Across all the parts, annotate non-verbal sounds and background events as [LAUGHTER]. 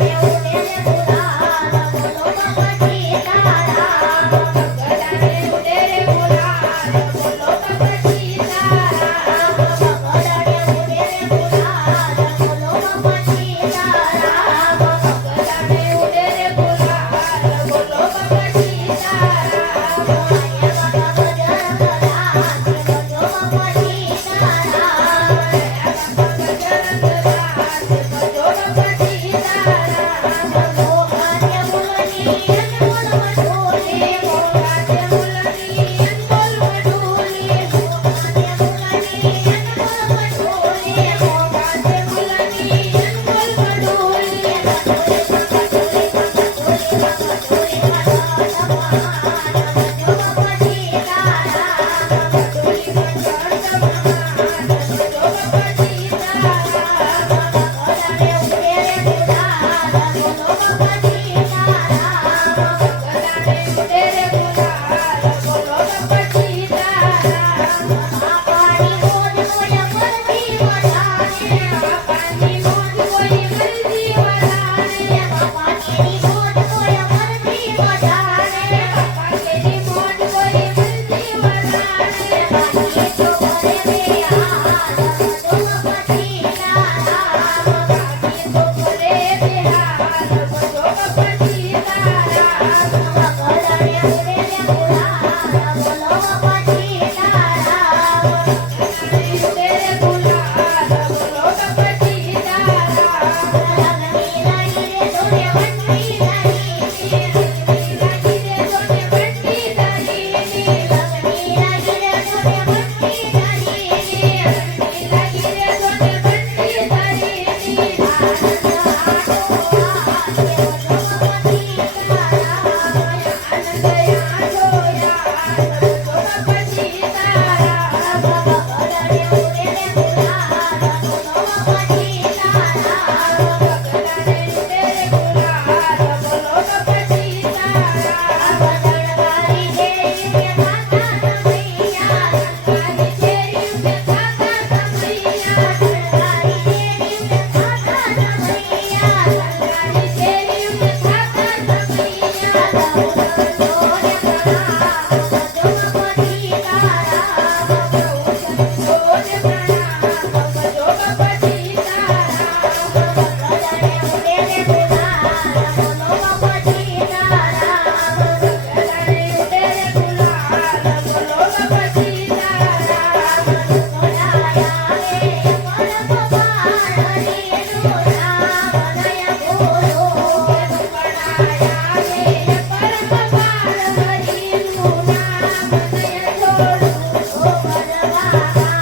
Oh Thank you.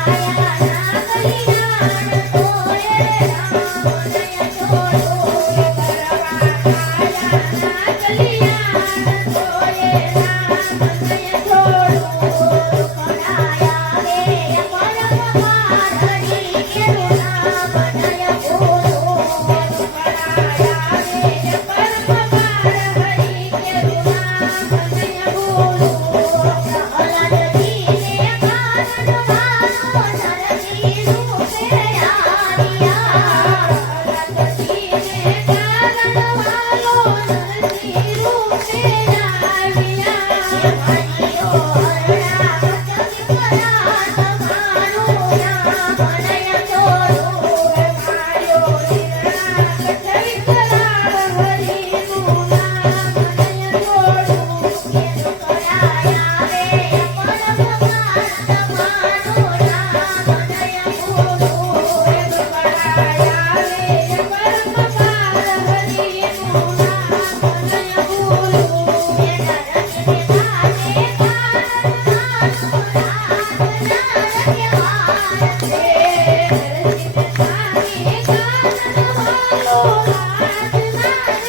Bye.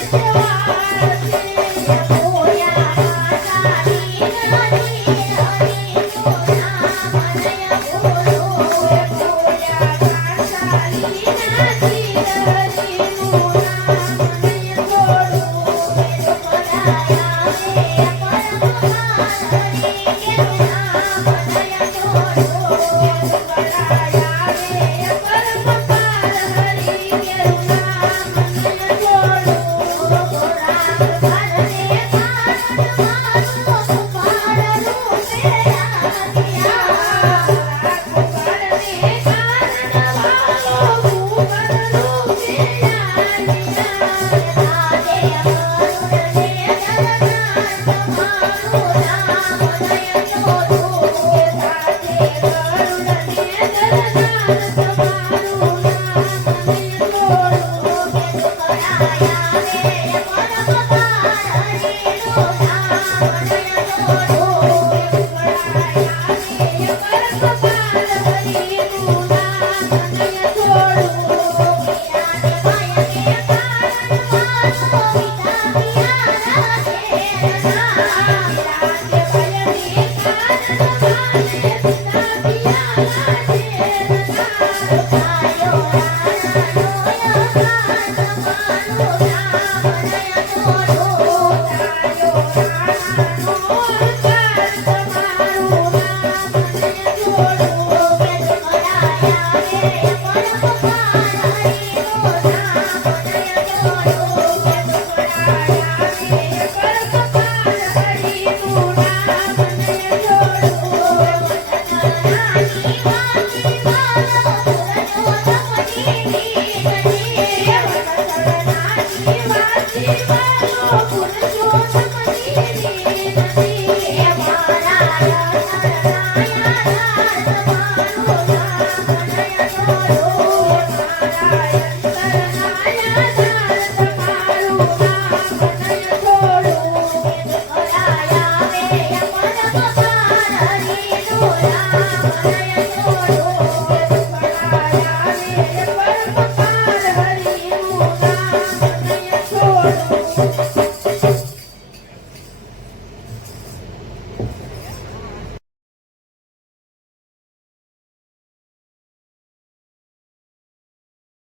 Thank you. Thank [LAUGHS] you.